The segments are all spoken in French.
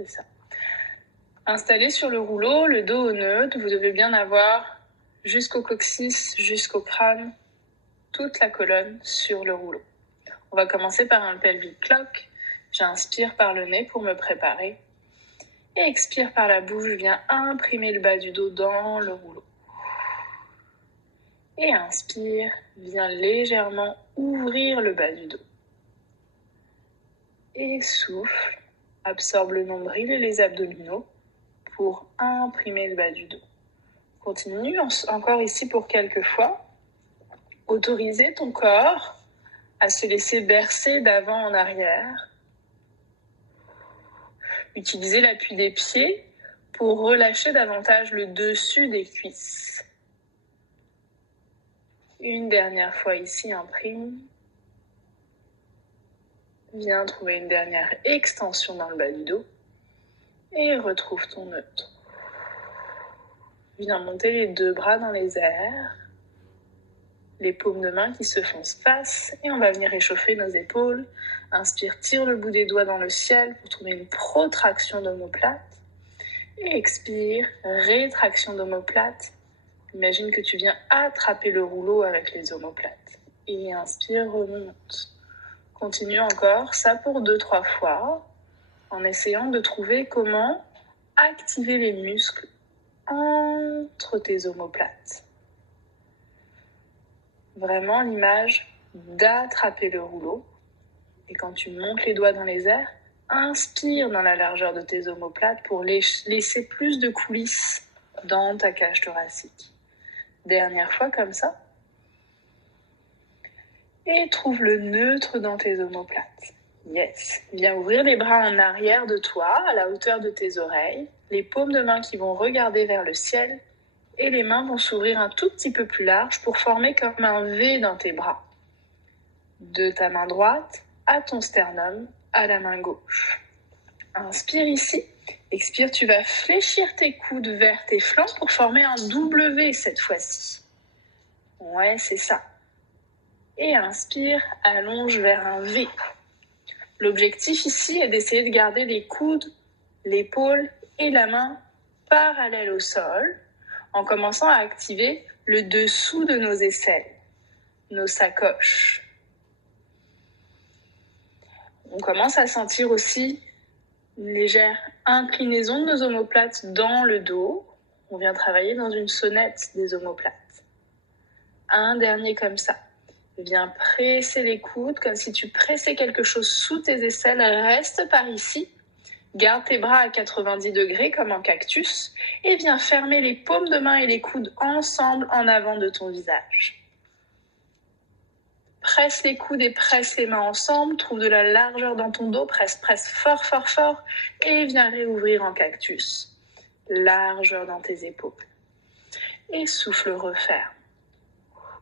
c'est ça. Installé sur le rouleau, le dos au neutre, vous devez bien avoir jusqu'au coccyx, jusqu'au crâne, toute la colonne sur le rouleau. On va commencer par un pelvic clock. J'inspire par le nez pour me préparer. Et expire par la bouche, je viens imprimer le bas du dos dans le rouleau. Et inspire, viens légèrement ouvrir le bas du dos. Et souffle, absorbe le nombril et les abdominaux pour imprimer le bas du dos. Continue encore ici pour quelques fois. Autoriser ton corps à se laisser bercer d'avant en arrière. Utilisez l'appui des pieds pour relâcher davantage le dessus des cuisses. Une dernière fois ici, imprime. Viens trouver une dernière extension dans le bas du dos et retrouve ton neutre. Viens monter les deux bras dans les airs, les paumes de main qui se font face et on va venir réchauffer nos épaules. Inspire, tire le bout des doigts dans le ciel pour trouver une protraction d'omoplate. Et expire, rétraction d'omoplate. Imagine que tu viens attraper le rouleau avec les omoplates. Et inspire, remonte. Continue encore, ça pour 2-3 fois, en essayant de trouver comment activer les muscles entre tes omoplates. Vraiment l'image d'attraper le rouleau. Et quand tu montes les doigts dans les airs, inspire dans la largeur de tes omoplates pour laisser plus de coulisses dans ta cage thoracique. Dernière fois comme ça. Et trouve le neutre dans tes omoplates. Yes. Viens ouvrir les bras en arrière de toi, à la hauteur de tes oreilles. Les paumes de main qui vont regarder vers le ciel. Et les mains vont s'ouvrir un tout petit peu plus large pour former comme un V dans tes bras. De ta main droite à ton sternum, à la main gauche. Inspire ici. Expire, tu vas fléchir tes coudes vers tes flancs pour former un W cette fois-ci. Ouais, c'est ça. Et inspire, allonge vers un V. L'objectif ici est d'essayer de garder les coudes, l'épaule et la main parallèles au sol en commençant à activer le dessous de nos aisselles, nos sacoches. On commence à sentir aussi une légère inclinaison de nos omoplates dans le dos. On vient travailler dans une sonnette des omoplates. Un dernier comme ça. Viens presser les coudes comme si tu pressais quelque chose sous tes aisselles. Reste par ici. Garde tes bras à 90 degrés comme un cactus et viens fermer les paumes de main et les coudes ensemble en avant de ton visage. Presse les coudes et presse les mains ensemble. Trouve de la largeur dans ton dos. Presse fort, fort, fort et viens réouvrir en cactus. Largeur dans tes épaules. Et souffle, referme.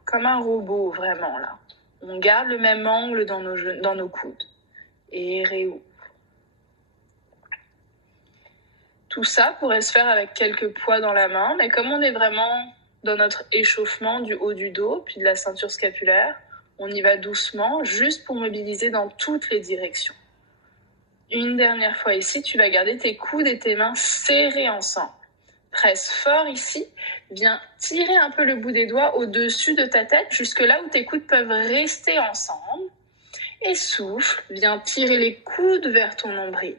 Comme un robot, vraiment, là. On garde le même angle dans nos coudes. Et réouvre. Tout ça pourrait se faire avec quelques poids dans la main, mais comme on est vraiment dans notre échauffement du haut du dos, puis de la ceinture scapulaire, on y va doucement, juste pour mobiliser dans toutes les directions. Une dernière fois ici, tu vas garder tes coudes et tes mains serrés ensemble. Presse fort ici, viens tirer un peu le bout des doigts au-dessus de ta tête, jusque là où tes coudes peuvent rester ensemble. Et souffle, viens tirer les coudes vers ton nombril.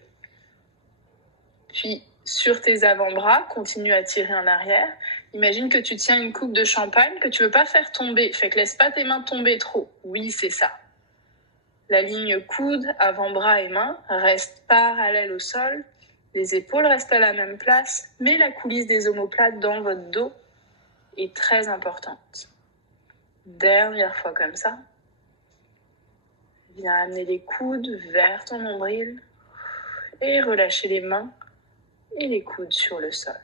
Puis, sur tes avant-bras, continue à tirer en arrière. Imagine que tu tiens une coupe de champagne que tu veux pas faire tomber. Fait que laisse pas tes mains tomber trop. Oui, c'est ça. La ligne coude, avant-bras et mains reste parallèle au sol. Les épaules restent à la même place, mais la coulisse des omoplates dans votre dos est très importante. Dernière fois comme ça. Viens amener les coudes vers ton nombril et relâcher les mains et les coudes sur le sol.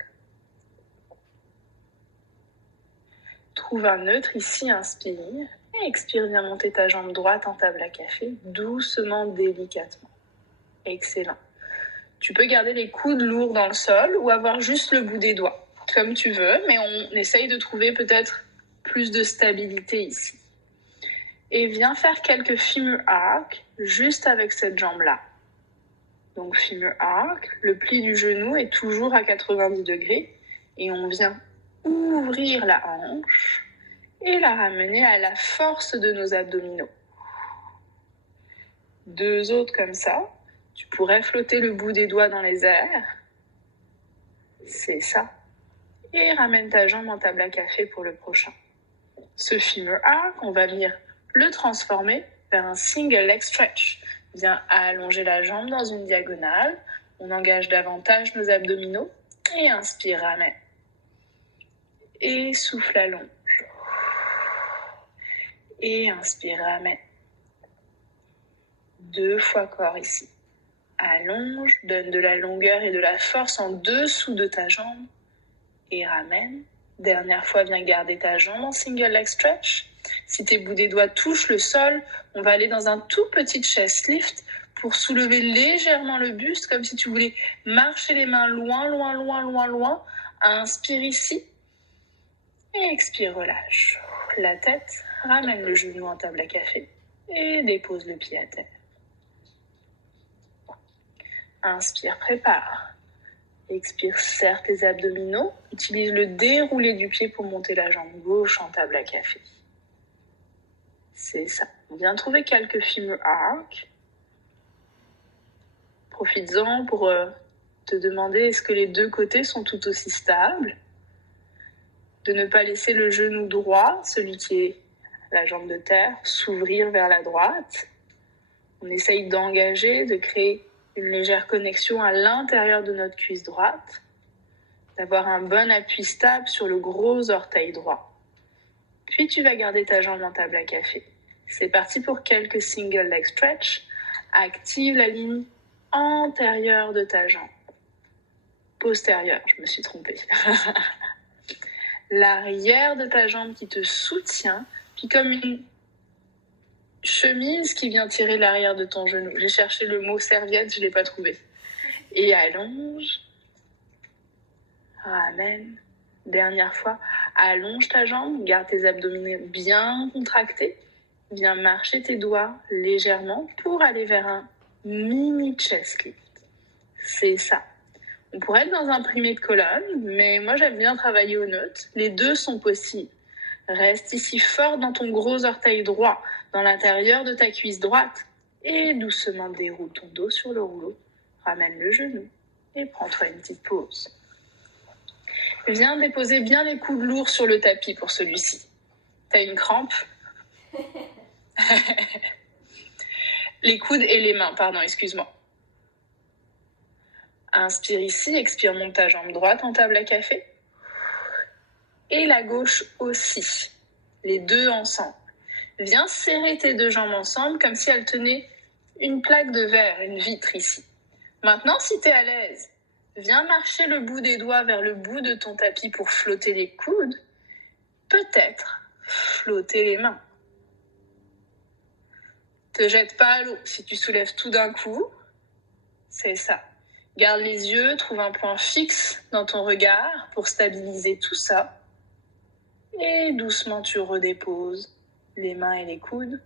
Trouve un neutre ici, inspire et expire, viens monter ta jambe droite en table à café, doucement, délicatement. Excellent. Tu peux garder les coudes lourds dans le sol ou avoir juste le bout des doigts, comme tu veux, mais on essaye de trouver peut-être plus de stabilité ici. Et viens faire quelques femur arcs juste avec cette jambe-là. Donc femur arc, le pli du genou est toujours à 90 degrés et on vient ouvrir la hanche et la ramener à la force de nos abdominaux. 2 autres comme ça. Tu pourrais flotter le bout des doigts dans les airs. C'est ça. Et ramène ta jambe en table à café pour le prochain. Ce femur arc, on va venir le transformer vers un single leg stretch. Viens allonger la jambe dans une diagonale. On engage davantage nos abdominaux. Et inspire, ramène. Et souffle, allonge. Et inspire, ramène. 2 fois corps ici. Allonge, donne de la longueur et de la force en dessous de ta jambe. Et ramène. Dernière fois, viens garder ta jambe en single leg stretch. Si tes bouts des doigts touchent le sol, on va aller dans un tout petit chest lift pour soulever légèrement le buste, comme si tu voulais marcher les mains loin, loin, loin, loin, loin. Inspire ici. Et expire, relâche. La tête, ramène le genou en table à café et dépose le pied à terre. Inspire, prépare. Expire, serre tes abdominaux. Utilise le déroulé du pied pour monter la jambe gauche en table à café. C'est ça. On vient trouver quelques femur arc. Profites-en pour te demander est-ce que les 2 côtés sont tout aussi stables. De ne pas laisser le genou droit, celui qui est la jambe de terre, s'ouvrir vers la droite. On essaye d'engager, de créer une légère connexion à l'intérieur de notre cuisse droite, d'avoir un bon appui stable sur le gros orteil droit. Puis tu vas garder ta jambe en table à café. C'est parti pour quelques single leg stretch. Active la ligne antérieure de ta jambe. Postérieure, je me suis trompée. L'arrière de ta jambe qui te soutient, puis comme une chemise qui vient tirer l'arrière de ton genou. J'ai cherché le mot serviette, je ne l'ai pas trouvé. Et allonge. Ramène. Dernière fois, allonge ta jambe, garde tes abdominaux bien contractés. Viens marcher tes doigts légèrement pour aller vers un mini chest lift. C'est ça. On pourrait être dans un primé de colonne, mais moi j'aime bien travailler au neutre. Les 2 sont possibles. Reste ici fort dans ton gros orteil droit, dans l'intérieur de ta cuisse droite. Et doucement déroule ton dos sur le rouleau. Ramène le genou et prends-toi une petite pause. Viens déposer bien les coudes lourds sur le tapis pour celui-ci. T'as une crampe? Les coudes et les mains, pardon, excuse-moi. Inspire ici, expire, monte ta jambe droite en table à café. Et la gauche aussi. Les 2 ensemble. Viens serrer tes 2 jambes ensemble comme si elles tenaient une plaque de verre, une vitre ici. Maintenant, si tu es à l'aise, viens marcher le bout des doigts vers le bout de ton tapis pour flotter les coudes. Peut-être flotter les mains. Te jette pas à l'eau si tu soulèves tout d'un coup. C'est ça. Garde les yeux, trouve un point fixe dans ton regard pour stabiliser tout ça. Et doucement, tu redéposes les mains et les coudes.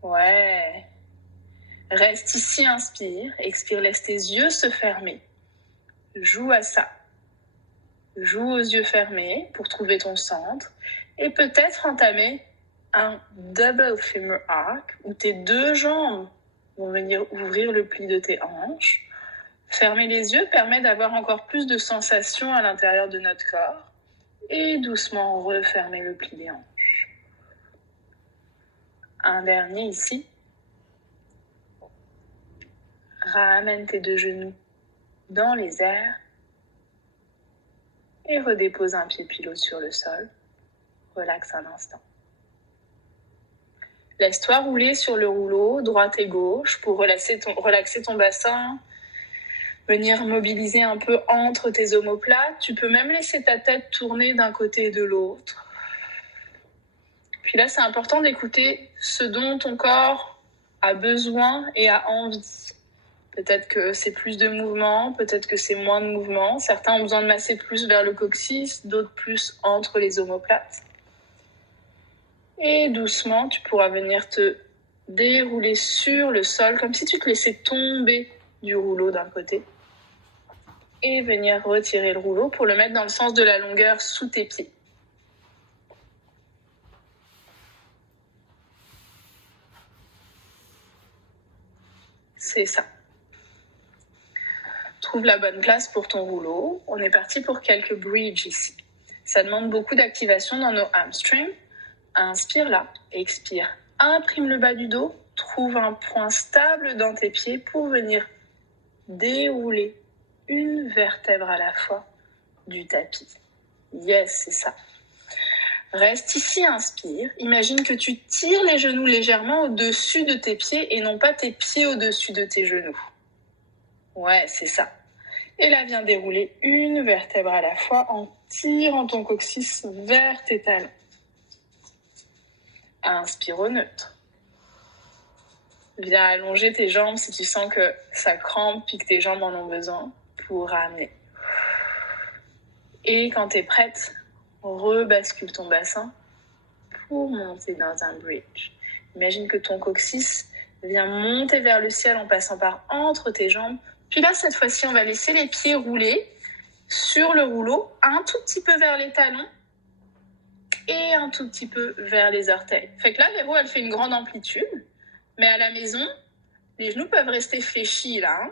Ouais. Reste ici, inspire, expire, laisse tes yeux se fermer. Joue à ça. Joue aux yeux fermés pour trouver ton centre et peut-être entamer un double femur arc où tes 2 jambes vont venir ouvrir le pli de tes hanches. Fermer les yeux permet d'avoir encore plus de sensations à l'intérieur de notre corps et doucement refermer le pli des hanches. Un dernier ici. Ramène tes 2 genoux dans les airs et redépose un pied pilote sur le sol. Relaxe un instant. Laisse-toi rouler sur le rouleau, droite et gauche, pour relaxer ton bassin, venir mobiliser un peu entre tes omoplates. Tu peux même laisser ta tête tourner d'un côté et de l'autre. Puis là, c'est important d'écouter ce dont ton corps a besoin et a envie. Peut-être que c'est plus de mouvement, peut-être que c'est moins de mouvement. Certains ont besoin de masser plus vers le coccyx, d'autres plus entre les omoplates. Et doucement, tu pourras venir te dérouler sur le sol, comme si tu te laissais tomber du rouleau d'un côté. Et venir retirer le rouleau pour le mettre dans le sens de la longueur sous tes pieds. C'est ça. Trouve la bonne place pour ton rouleau. On est parti pour quelques bridges ici. Ça demande beaucoup d'activation dans nos hamstrings. Inspire là, expire. Imprime le bas du dos. Trouve un point stable dans tes pieds pour venir dérouler une vertèbre à la fois du tapis. Yes, c'est ça. Reste ici, inspire. Imagine que tu tires les genoux légèrement au-dessus de tes pieds et non pas tes pieds au-dessus de tes genoux. Ouais, c'est ça. Et là, viens dérouler une vertèbre à la fois en tirant ton coccyx vers tes talons. Inspire au neutre. Viens allonger tes jambes si tu sens que ça crampe et que tes jambes en ont besoin pour ramener. Et quand tu es prête, rebascule ton bassin pour monter dans un bridge. Imagine que ton coccyx vient monter vers le ciel en passant par entre tes jambes. Puis là, cette fois-ci, on va laisser les pieds rouler sur le rouleau, un tout petit peu vers les talons et un tout petit peu vers les orteils. Fait que là, Véro, elle fait une grande amplitude, mais à la maison, les genoux peuvent rester fléchis là.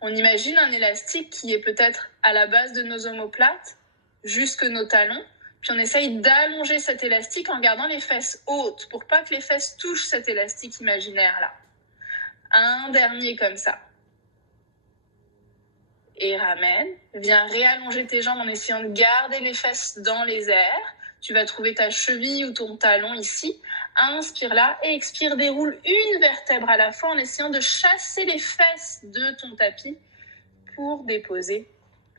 On imagine un élastique qui est peut-être à la base de nos omoplates, jusque nos talons, puis on essaye d'allonger cet élastique en gardant les fesses hautes pour pas que les fesses touchent cet élastique imaginaire là. Un dernier comme ça. Et ramène. Viens réallonger tes jambes en essayant de garder les fesses dans les airs. Tu vas trouver ta cheville ou ton talon ici. Inspire là et expire, déroule une vertèbre à la fois en essayant de chasser les fesses de ton tapis pour déposer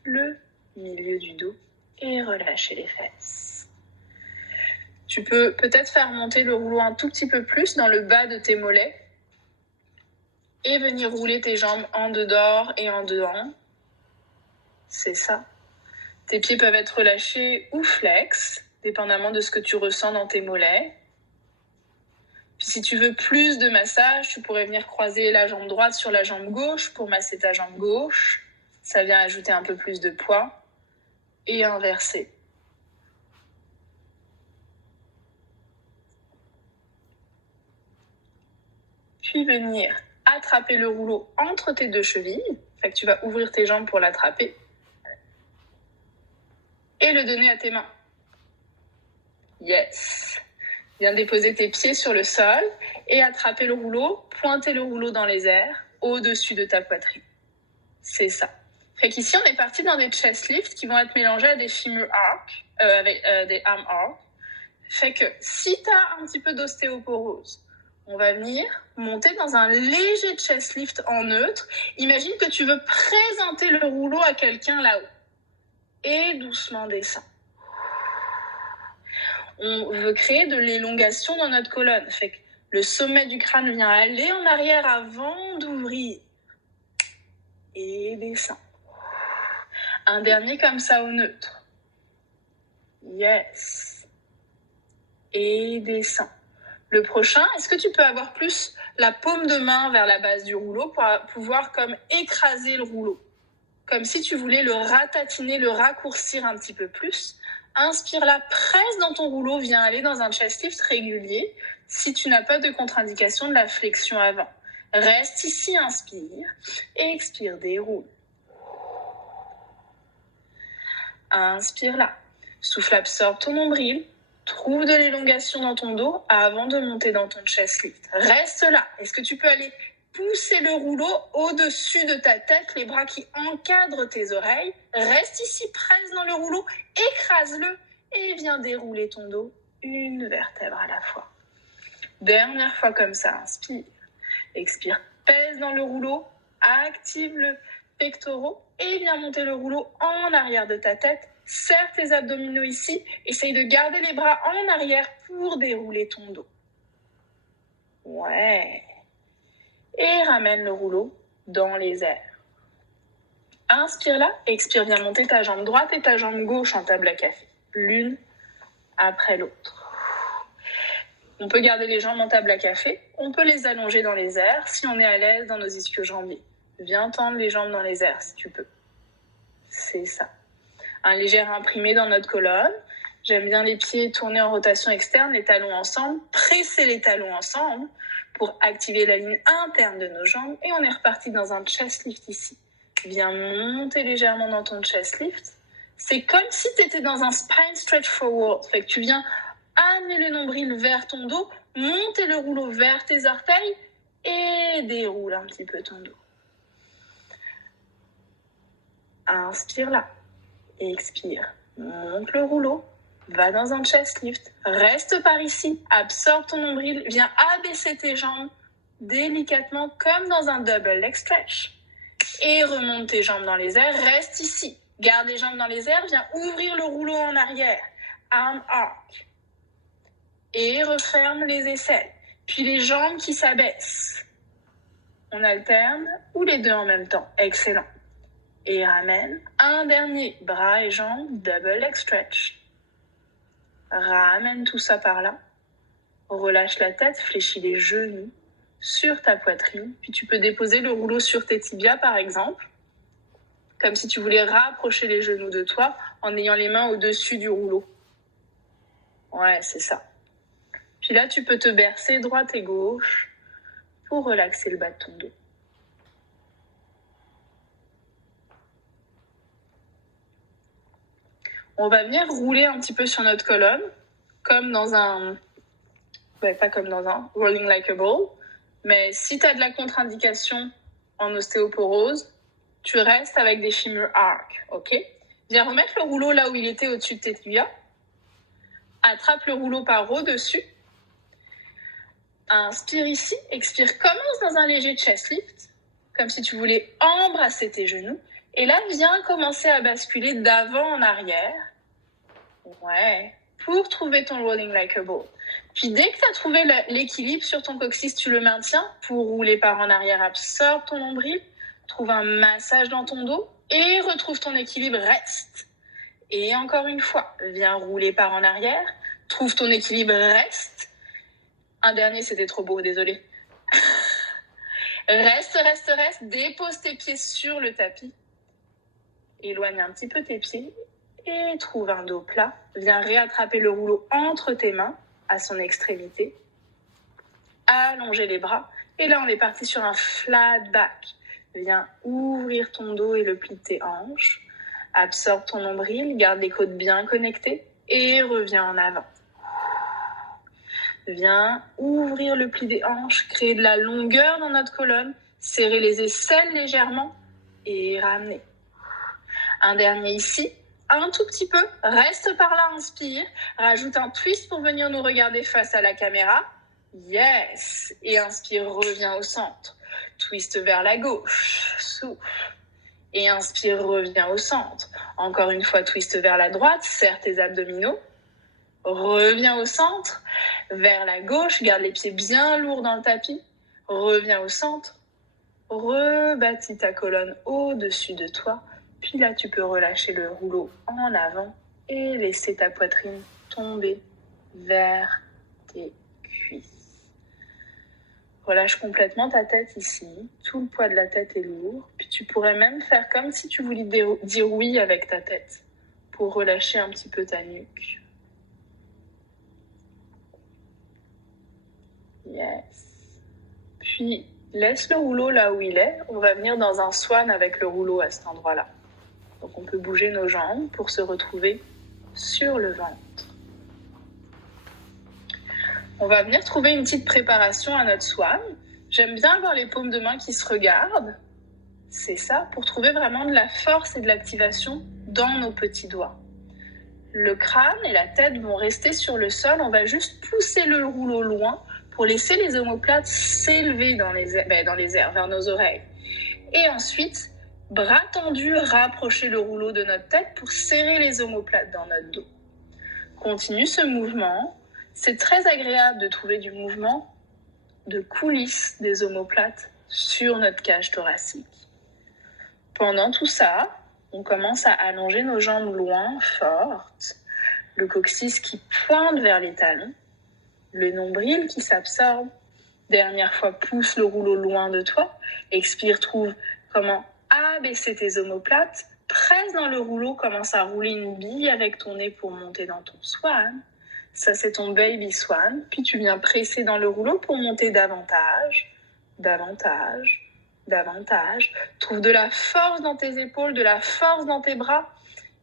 le milieu du dos et relâcher les fesses. Tu peux peut-être faire monter le rouleau un tout petit peu plus dans le bas de tes mollets et venir rouler tes jambes en dehors et en dedans. C'est ça. Tes pieds peuvent être relâchés ou flex, dépendamment de ce que tu ressens dans tes mollets. Puis si tu veux plus de massage, tu pourrais venir croiser la jambe droite sur la jambe gauche pour masser ta jambe gauche. Ça vient ajouter un peu plus de poids. Et inverser. Puis venir attraper le rouleau entre tes deux chevilles. Fait que tu vas ouvrir tes jambes pour l'attraper. Et le donner à tes mains. Yes. Viens déposer tes pieds sur le sol et attraper le rouleau, pointer le rouleau dans les airs au-dessus de ta poitrine. C'est ça. Fait qu'ici, on est parti dans des chest lifts qui vont être mélangés à des femur arcs, avec des arm arcs. Fait que si tu as un petit peu d'ostéoporose, on va venir monter dans un léger chest lift en neutre. Imagine que tu veux présenter le rouleau à quelqu'un là-haut. Et doucement descends. On veut créer de l'élongation dans notre colonne. Fait que le sommet du crâne vient aller en arrière avant d'ouvrir. Et descend. Un dernier comme ça au neutre. Yes. Et descend. Le prochain, est-ce que tu peux avoir plus la paume de main vers la base du rouleau pour pouvoir comme écraser le rouleau? Comme si tu voulais le ratatiner, le raccourcir un petit peu plus. Inspire là, presse dans ton rouleau, viens aller dans un chest lift régulier si tu n'as pas de contre-indication de la flexion avant. Reste ici, inspire et expire, déroule. Inspire là. Souffle, absorbe ton nombril. Trouve de l'élongation dans ton dos avant de monter dans ton chest lift. Reste là. Est-ce que tu peux aller pousser le rouleau au-dessus de ta tête, les bras qui encadrent tes oreilles. Reste ici, presse dans le rouleau, écrase-le et viens dérouler ton dos une vertèbre à la fois. Dernière fois comme ça, inspire. Expire, pèse dans le rouleau, active le pectoraux et viens monter le rouleau en arrière de ta tête. Serre tes abdominaux ici. Essaye de garder les bras en arrière pour dérouler ton dos. Ouais. Et ramène le rouleau dans les airs. Inspire là, expire, viens monter ta jambe droite et ta jambe gauche en table à café. L'une après l'autre. On peut garder les jambes en table à café, on peut les allonger dans les airs si on est à l'aise dans nos ischio-jambiers. Viens tendre les jambes dans les airs si tu peux. C'est ça. Un léger imprimé dans notre colonne. J'aime bien les pieds tournés en rotation externe, les talons ensemble. Presser les talons ensemble pour activer la ligne interne de nos jambes. Et on est reparti dans un chest lift ici. Viens monter légèrement dans ton chest lift. C'est comme si tu étais dans un spine stretch forward. Fait que tu viens amener le nombril vers ton dos, monter le rouleau vers tes orteils et déroule un petit peu ton dos. Inspire là. Expire. Monte le rouleau. Va dans un chest lift. Reste par ici. Absorbe ton nombril. Viens abaisser tes jambes délicatement comme dans un double leg stretch. Et remonte tes jambes dans les airs. Reste ici. Garde les jambes dans les airs. Viens ouvrir le rouleau en arrière. Arm arc. Et referme les aisselles. Puis les jambes qui s'abaissent. On alterne ou les deux en même temps. Excellent. Et ramène. Un dernier. Bras et jambes. Double leg stretch. Ramène tout ça par là. Relâche la tête. Fléchis les genoux sur ta poitrine. Puis tu peux déposer le rouleau sur tes tibias par exemple. Comme si tu voulais rapprocher les genoux de toi en ayant les mains au-dessus du rouleau. Ouais, c'est ça. Puis là, tu peux te bercer droite et gauche pour relaxer le bas de ton dos. On va venir rouler un petit peu sur notre colonne, comme dans un... Ouais, pas comme dans un rolling like a ball, mais si tu as de la contre-indication en ostéoporose, tu restes avec des femur arc, ok? Viens remettre le rouleau là où il était au-dessus de tes tibias. Attrape le rouleau par au-dessus. Inspire ici, expire, commence dans un léger chest lift, comme si tu voulais embrasser tes genoux. Et là, viens commencer à basculer d'avant en arrière. Ouais, pour trouver ton rolling like a ball. Puis dès que tu as trouvé l'équilibre sur ton coccyx, tu le maintiens pour rouler par en arrière, absorbe ton nombril, trouve un massage dans ton dos et retrouve ton équilibre, reste. Et encore une fois, viens rouler par en arrière, trouve ton équilibre, reste. Un dernier, c'était trop beau, désolé. Reste, dépose tes pieds sur le tapis. Éloigne un petit peu tes pieds et trouve un dos plat. Viens réattraper le rouleau entre tes mains à son extrémité. Allonger les bras. Et là, on est parti sur un flat back. Viens ouvrir ton dos et le pli de tes hanches. Absorbe ton nombril, garde les côtes bien connectées et reviens en avant. Viens ouvrir le pli des hanches, créer de la longueur dans notre colonne, serrer les aisselles légèrement et ramener. Un dernier ici, un tout petit peu, reste par là, inspire, rajoute un twist pour venir nous regarder face à la caméra. Yes! Et inspire, reviens au centre. Twist vers la gauche, souffle. Et inspire, reviens au centre. Encore une fois, twist vers la droite, serre tes abdominaux. Reviens au centre, vers la gauche, garde les pieds bien lourds dans le tapis. Reviens au centre, rebâtis ta colonne au-dessus de toi. Puis là, tu peux relâcher le rouleau en avant et laisser ta poitrine tomber vers tes cuisses. Relâche complètement ta tête ici. Tout le poids de la tête est lourd. Puis tu pourrais même faire comme si tu voulais dire oui avec ta tête pour relâcher un petit peu ta nuque. Yes. Puis, laisse le rouleau là où il est. On va venir dans un swan avec le rouleau à cet endroit-là. Donc, on peut bouger nos jambes pour se retrouver sur le ventre. On va venir trouver une petite préparation à notre swan. J'aime bien avoir les paumes de main qui se regardent. C'est ça, pour trouver vraiment de la force et de l'activation dans nos petits doigts. Le crâne et la tête vont rester sur le sol. On va juste pousser le rouleau loin pour laisser les omoplates s'élever dans les airs, vers nos oreilles. Et ensuite, bras tendus, rapprocher le rouleau de notre tête pour serrer les omoplates dans notre dos. Continue ce mouvement. C'est très agréable de trouver du mouvement de coulisses des omoplates sur notre cage thoracique. Pendant tout ça, on commence à allonger nos jambes loin, fortes, le coccyx qui pointe vers les talons. le nombril qui s'absorbe. Dernière fois, pousse le rouleau loin de toi. Expire, trouve comment abaisser tes omoplates. Presse dans le rouleau, commence à rouler une bille avec ton nez pour monter dans ton swan. Ça, c'est ton baby swan. Puis tu viens presser dans le rouleau pour monter davantage, davantage, davantage. Trouve de la force dans tes épaules, de la force dans tes bras.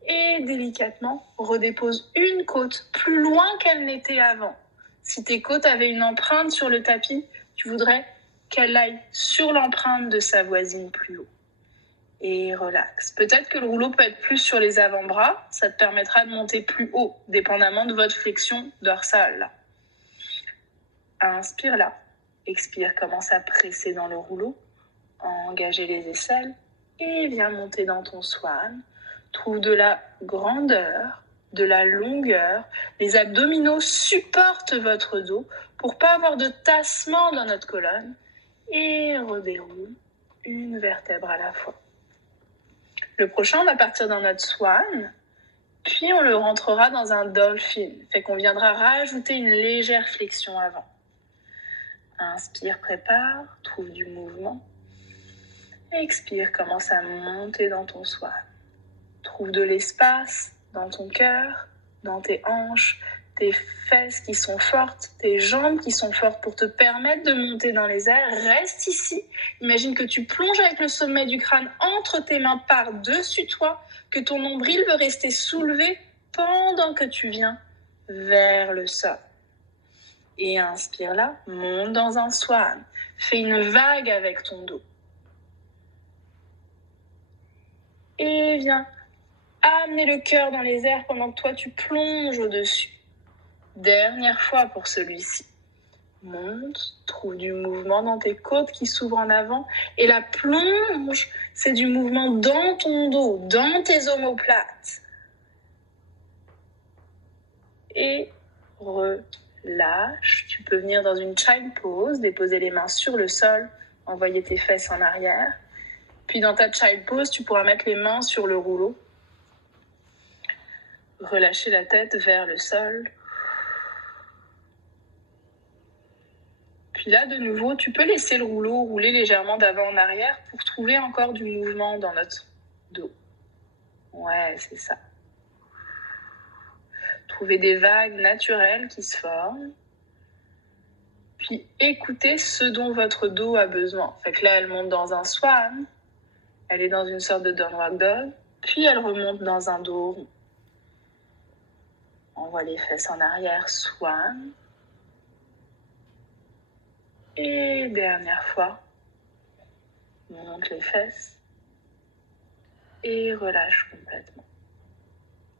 Et délicatement, redépose une côte plus loin qu'elle n'était avant. Si tes côtes avaient une empreinte sur le tapis, tu voudrais qu'elle aille sur l'empreinte de sa voisine plus haut. Et relax. Peut-être que le rouleau peut être plus sur les avant-bras. Ça te permettra de monter plus haut, dépendamment de votre flexion dorsale. Inspire là. Expire, commence à presser dans le rouleau. Engager les aisselles. Et viens monter dans ton swan. Trouve de la grandeur, de la longueur. Les abdominaux supportent votre dos pour pas avoir de tassement dans notre colonne. Et redéroule une vertèbre à la fois. Le prochain, on va partir dans notre swan, puis on le rentrera dans un dolphin. Fait qu'on viendra rajouter une légère flexion avant. Inspire, prépare, trouve du mouvement. Expire, commence à monter dans ton swan. Trouve de l'espace dans ton cœur, dans tes hanches, tes fesses qui sont fortes, tes jambes qui sont fortes pour te permettre de monter dans les airs. Reste ici. Imagine que tu plonges avec le sommet du crâne entre tes mains par-dessus toi, que ton nombril veut rester soulevé pendant que tu viens vers le sol. Et inspire là, monte dans un swan. Fais une vague avec ton dos. Et viens amener le cœur dans les airs pendant que toi tu plonges au-dessus. Dernière fois pour celui-ci. Monte, trouve du mouvement dans tes côtes qui s'ouvrent en avant. Et la plonge, c'est du mouvement dans ton dos, dans tes omoplates. Et relâche. Tu peux venir dans une child pose, déposer les mains sur le sol, envoyer tes fesses en arrière. Puis dans ta child pose, tu pourras mettre les mains sur le rouleau. Relâcher la tête vers le sol. Puis là, de nouveau, tu peux laisser le rouleau rouler légèrement d'avant en arrière pour trouver encore du mouvement dans notre dos. Ouais, c'est ça. Trouver des vagues naturelles qui se forment. Puis écoutez ce dont votre dos a besoin. Fait que là, elle monte dans un swan. Elle est dans une sorte de downward dog. Puis elle remonte dans un dos rond. Envoie les fesses en arrière, swan. Et dernière fois, monte les fesses et relâche complètement.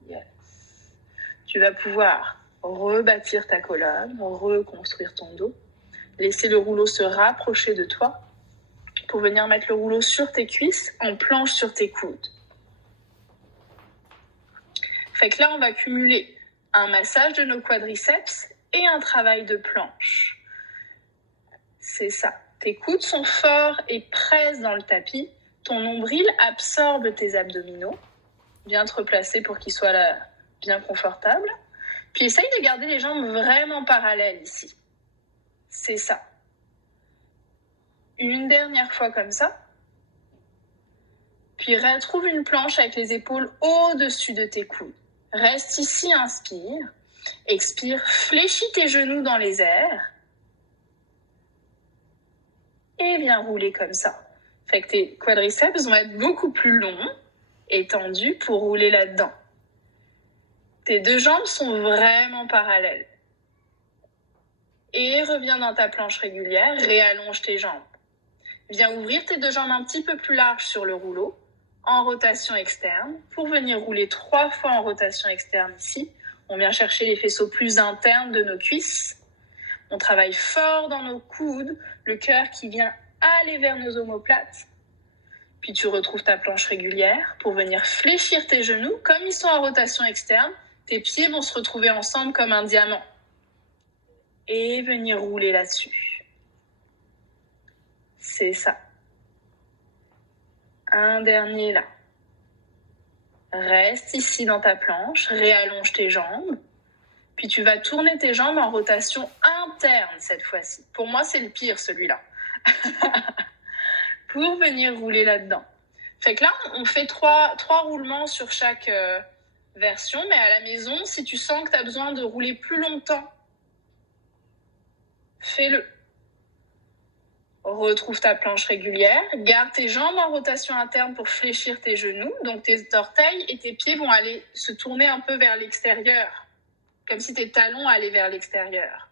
Yes. Tu vas pouvoir rebâtir ta colonne, reconstruire ton dos, laisser le rouleau se rapprocher de toi pour venir mettre le rouleau sur tes cuisses, en planche sur tes coudes. Fait que là, on va cumuler un massage de nos quadriceps et un travail de planche. C'est ça. Tes coudes sont forts et pressent dans le tapis. Ton nombril absorbe tes abdominaux. Viens te replacer pour qu'ils soient là, bien confortables. Puis essaye de garder les jambes vraiment parallèles ici. C'est ça. Une dernière fois comme ça. Puis retrouve une planche avec les épaules au-dessus de tes coudes. Reste ici, inspire. Expire, fléchis tes genoux dans les airs. Et viens rouler comme ça. Fait que tes quadriceps vont être beaucoup plus longs et tendus pour rouler là-dedans. Tes deux jambes sont vraiment parallèles. Et reviens dans ta planche régulière, réallonge tes jambes. Viens ouvrir tes deux jambes un petit peu plus larges sur le rouleau, en rotation externe, pour venir rouler 3 fois en rotation externe ici. On vient chercher les faisceaux plus internes de nos cuisses. On travaille fort dans nos coudes, le cœur qui vient aller vers nos omoplates. Puis tu retrouves ta planche régulière pour venir fléchir tes genoux. Comme ils sont en rotation externe, tes pieds vont se retrouver ensemble comme un diamant. Et venir rouler là-dessus. C'est ça. Un dernier là. Reste ici dans ta planche, réallonge tes jambes. Puis tu vas tourner tes jambes en rotation interne cette fois-ci. Pour moi, c'est le pire, celui-là. Pour venir rouler là-dedans. Fait que là, on fait trois roulements sur chaque version, mais à la maison, si tu sens que tu as besoin de rouler plus longtemps, fais-le. Retrouve ta planche régulière, garde tes jambes en rotation interne pour fléchir tes genoux, donc tes orteils et tes pieds vont aller se tourner un peu vers l'extérieur, comme si tes talons allaient vers l'extérieur,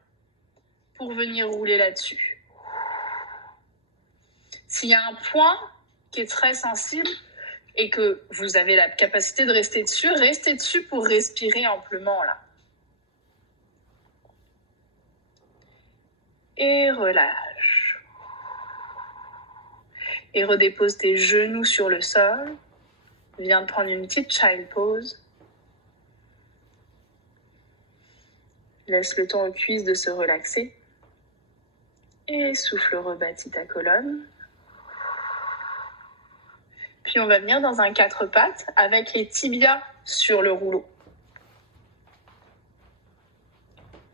pour venir rouler là-dessus. S'il y a un point qui est très sensible et que vous avez la capacité de restez dessus pour respirer amplement là. Et relâche. Et redépose tes genoux sur le sol. Viens de prendre une petite child pose. Laisse le temps aux cuisses de se relaxer. Et souffle, rebâtis ta colonne. Puis on va venir dans un 4 pattes avec les tibias sur le rouleau.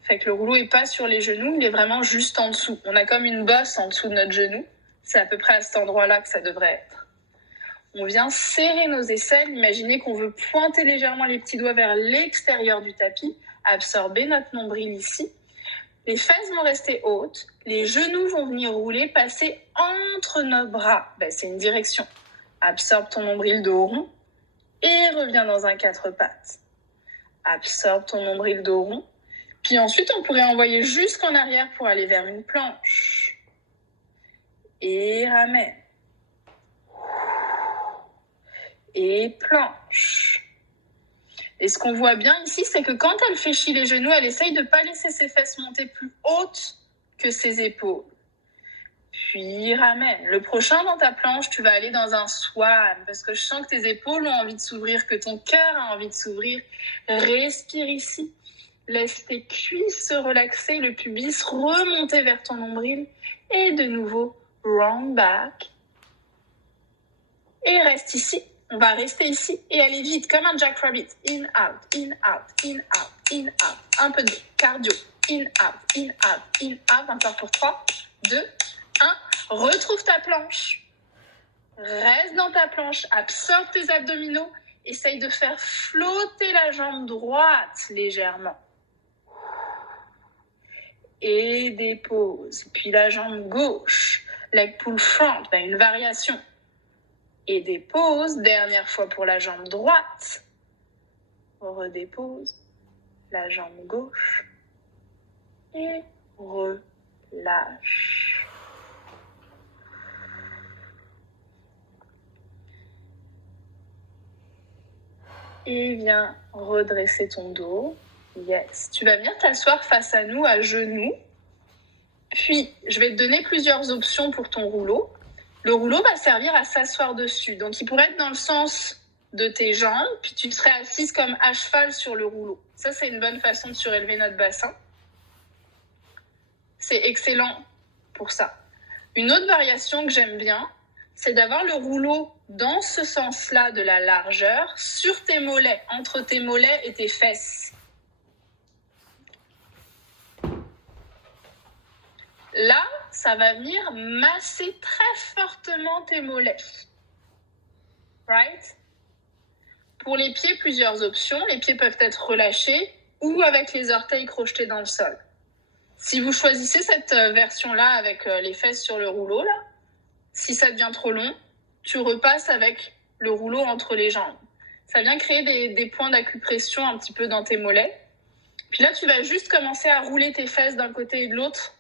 Fait que le rouleau n'est pas sur les genoux, il est vraiment juste en dessous. On a comme une bosse en dessous de notre genou. C'est à peu près à cet endroit-là que ça devrait être. On vient serrer nos aisselles. Imaginez qu'on veut pointer légèrement les petits doigts vers l'extérieur du tapis, absorber notre nombril ici. Les fesses vont rester hautes, les genoux vont venir rouler, passer entre nos bras. C'est une direction. Absorbe ton nombril dos rond et reviens dans un 4 pattes. Absorbe ton nombril dos rond. Puis ensuite, on pourrait envoyer jusqu'en arrière pour aller vers une planche. Et ramène. Et planche. Et ce qu'on voit bien ici, c'est que quand elle fléchit les genoux, elle essaye de ne pas laisser ses fesses monter plus hautes que ses épaules. Puis ramène. Le prochain dans ta planche, tu vas aller dans un swan parce que je sens que tes épaules ont envie de s'ouvrir, que ton cœur a envie de s'ouvrir. Respire ici. Laisse tes cuisses se relaxer, le pubis remonter vers ton nombril. Et de nouveau, round back. Et reste ici. On va rester ici et aller vite, comme un jackrabbit. In, out, in, out, in, out, in, out. Un peu de cardio. In, out, in, out, in, out. Encore pour 3, 2, 1. Retrouve ta planche. Reste dans ta planche. Absorbe tes abdominaux. Essaye de faire flotter la jambe droite légèrement. Et dépose. Puis la jambe gauche. Leg pull front. Une variation. Et dépose, dernière fois pour la jambe droite. Redépose la jambe gauche. Et relâche. Et viens redresser ton dos. Yes. Tu vas venir t'asseoir face à nous à genoux. Puis, je vais te donner plusieurs options pour ton rouleau. Le rouleau va servir à s'asseoir dessus. Donc, il pourrait être dans le sens de tes jambes, puis tu serais assise comme à cheval sur le rouleau. Ça, c'est une bonne façon de surélever notre bassin. C'est excellent pour ça. Une autre variation que j'aime bien, c'est d'avoir le rouleau dans ce sens-là de la largeur sur tes mollets, entre tes mollets et tes fesses. Là, ça va venir masser très fortement tes mollets. Right? Pour les pieds, plusieurs options. Les pieds peuvent être relâchés ou avec les orteils crochetés dans le sol. Si vous choisissez cette version-là avec les fesses sur le rouleau, là, si ça devient trop long, tu repasses avec le rouleau entre les jambes. Ça vient créer des points d'acupression un petit peu dans tes mollets. Puis là, tu vas juste commencer à rouler tes fesses d'un côté et de l'autre.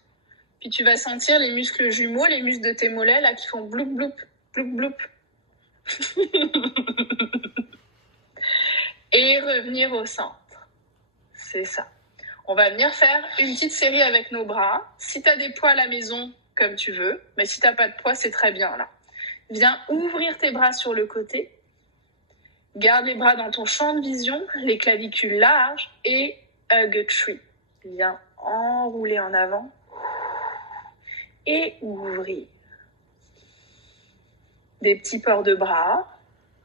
Puis tu vas sentir les muscles jumeaux, les muscles de tes mollets là qui font bloup, bloup, bloup, bloup. Et revenir au centre. C'est ça. On va venir faire une petite série avec nos bras. Si tu as des poids à la maison, comme tu veux. Mais si tu n'as pas de poids, c'est très bien là. Viens ouvrir tes bras sur le côté. Garde les bras dans ton champ de vision, les clavicules larges et hug a tree. Viens enrouler en avant. Et ouvrir. Des petits pores de bras.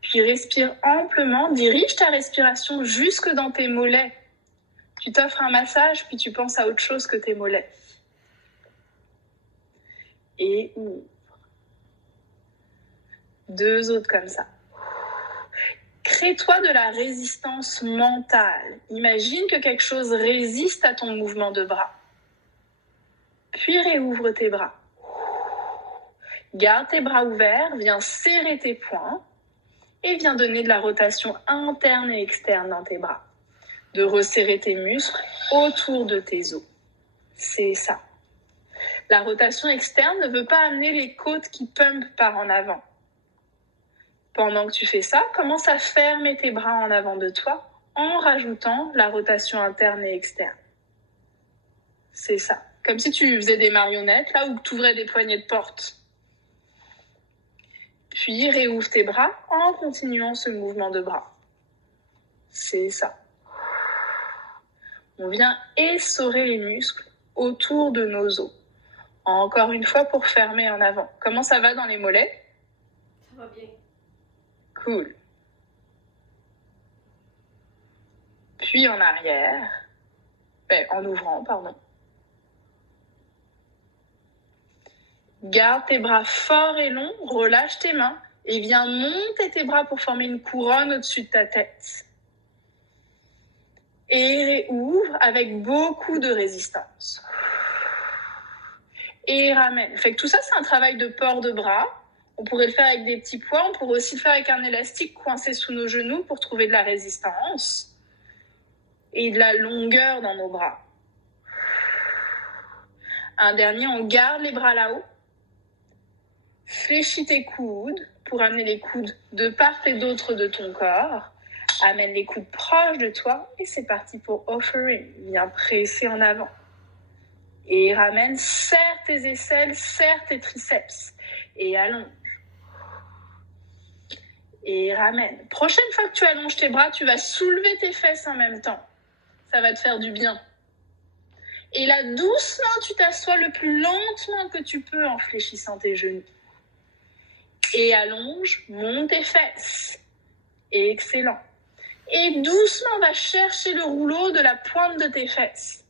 Puis respire amplement. Dirige ta respiration jusque dans tes mollets. Tu t'offres un massage, puis tu penses à autre chose que tes mollets. Et ouvre. 2 autres comme ça. Crée-toi de la résistance mentale. Imagine que quelque chose résiste à ton mouvement de bras. Puis réouvre tes bras. Garde tes bras ouverts, viens serrer tes poings et viens donner de la rotation interne et externe dans tes bras. De resserrer tes muscles autour de tes os. C'est ça. La rotation externe ne veut pas amener les côtes qui pumpent par en avant. Pendant que tu fais ça, commence à fermer tes bras en avant de toi en rajoutant la rotation interne et externe. C'est ça. Comme si tu faisais des marionnettes, là, ou que tu ouvrais des poignées de porte. Puis réouvre tes bras en continuant ce mouvement de bras. C'est ça. On vient essorer les muscles autour de nos os. Encore une fois pour fermer en avant. Comment ça va dans les mollets? Ça va bien. Cool. Puis en arrière. En ouvrant, pardon. Garde tes bras forts et longs, relâche tes mains et viens monter tes bras pour former une couronne au-dessus de ta tête. Et réouvre avec beaucoup de résistance. Et ramène. Fait que tout ça, c'est un travail de port de bras. On pourrait le faire avec des petits poids. On pourrait aussi le faire avec un élastique coincé sous nos genoux pour trouver de la résistance et de la longueur dans nos bras. Un dernier, on garde les bras là-haut. Fléchis tes coudes pour amener les coudes de part et d'autre de ton corps. Amène les coudes proches de toi et c'est parti pour offering. Viens presser en avant. Et ramène, serre tes aisselles, serre tes triceps. Et allonge. Et ramène. Prochaine fois que tu allonges tes bras, tu vas soulever tes fesses en même temps. Ça va te faire du bien. Et là, doucement, tu t'assois le plus lentement que tu peux en fléchissant tes genoux. Et allonge, monte tes fesses. Excellent. Et doucement, va chercher le rouleau de la pointe de tes fesses.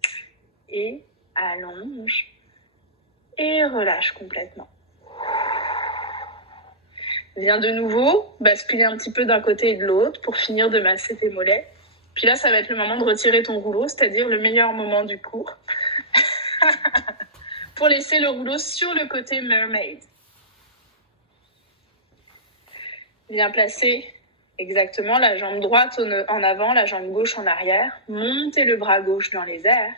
Et allonge. Et relâche complètement. Viens de nouveau basculer un petit peu d'un côté et de l'autre pour finir de masser tes mollets. Puis là, ça va être le moment de retirer ton rouleau, c'est-à-dire le meilleur moment du cours. Pour laisser le rouleau sur le côté mermaid. Viens placer exactement la jambe droite en avant, la jambe gauche en arrière. Montez le bras gauche dans les airs.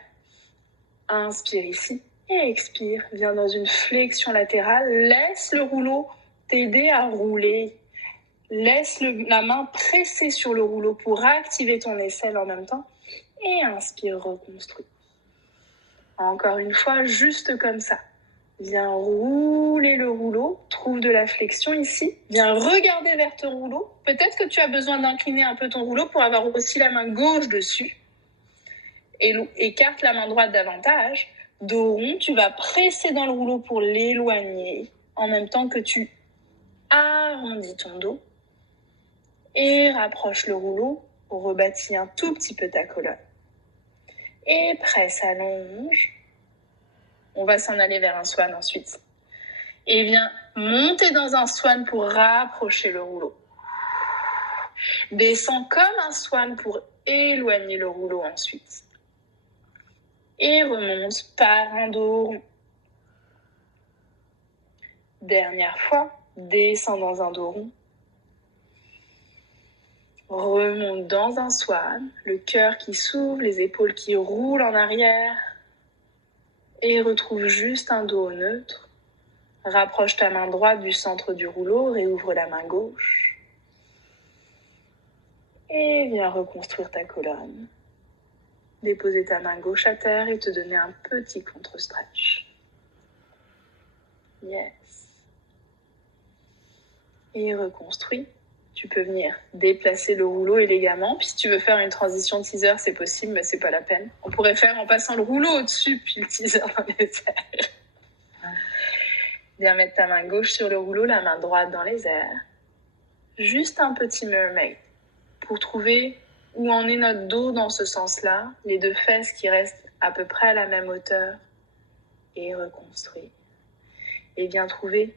Inspire ici et expire. Viens dans une flexion latérale. Laisse le rouleau t'aider à rouler. Laisse la main presser sur le rouleau pour activer ton aisselle en même temps. Et inspire, reconstruis. Encore une fois, juste comme ça. Viens rouler le rouleau, trouve de la flexion ici. Viens regarder vers ton rouleau. Peut-être que tu as besoin d'incliner un peu ton rouleau pour avoir aussi la main gauche dessus. Écarte la main droite davantage. Dos rond, tu vas presser dans le rouleau pour l'éloigner. En même temps que tu arrondis ton dos. Et rapproche le rouleau, rebâtis un tout petit peu ta colonne. Et presse, allonge. On va s'en aller vers un swan ensuite. Et viens monter dans un swan pour rapprocher le rouleau. Descends comme un swan pour éloigner le rouleau ensuite. Et remonte par un dos rond. Dernière fois, descends dans un dos rond. Remonte dans un swan, le cœur qui s'ouvre, les épaules qui roulent en arrière. Et retrouve juste un dos neutre. Rapproche ta main droite du centre du rouleau, réouvre la main gauche. Et viens reconstruire ta colonne. Déposer ta main gauche à terre et te donner un petit contre-stretch. Yes. Et reconstruis. Tu peux venir déplacer le rouleau élégamment. Puis si tu veux faire une transition teaser, c'est possible, mais c'est pas la peine. On pourrait faire en passant le rouleau au-dessus, puis le teaser dans les airs. Viens mettre ta main gauche sur le rouleau, la main droite dans les airs. Juste un petit mermaid pour trouver Où en est notre dos dans ce sens-là? Les deux fesses qui restent à peu près à la même hauteur. Et reconstruire. Et bien trouver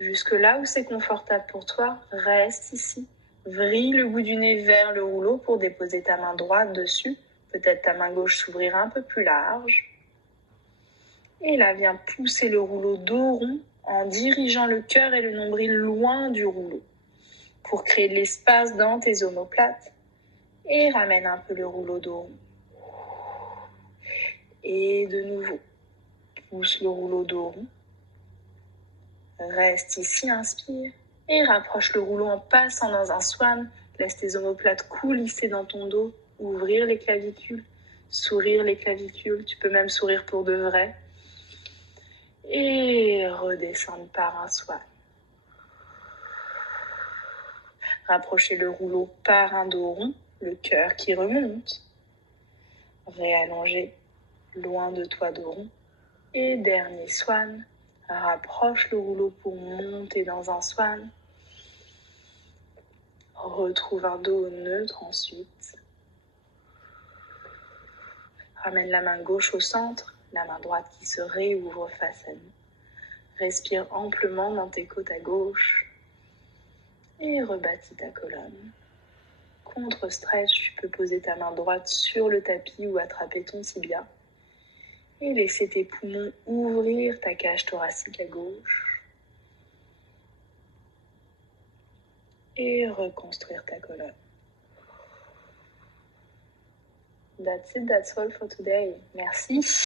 jusque là où c'est confortable pour toi. Reste ici. Vrille le bout du nez vers le rouleau pour déposer ta main droite dessus. Peut-être ta main gauche s'ouvrir un peu plus large. Et là, viens pousser le rouleau dos rond en dirigeant le cœur et le nombril loin du rouleau pour créer de l'espace dans tes omoplates. Et ramène un peu le rouleau dos rond. Et de nouveau, pousse le rouleau dos rond. Reste ici, inspire. Et rapproche le rouleau en passant dans un swan. Laisse tes omoplates coulisser dans ton dos. Ouvrir les clavicules. Sourire les clavicules. Tu peux même sourire pour de vrai. Et redescendre par un swan. Rapprocher le rouleau par un dos rond. Le cœur qui remonte. Réallonger loin de toi dos rond. Et dernier swan. Rapproche le rouleau pour monter dans un swan. Retrouve un dos neutre ensuite. Ramène la main gauche au centre, la main droite qui se réouvre face à nous. Respire amplement dans tes côtes à gauche et rebâtis ta colonne. Contre-stretch, tu peux poser ta main droite sur le tapis ou attraper ton tibia et laisser tes poumons ouvrir ta cage thoracique à gauche et reconstruire ta colonne. That's it, that's all for today. Merci.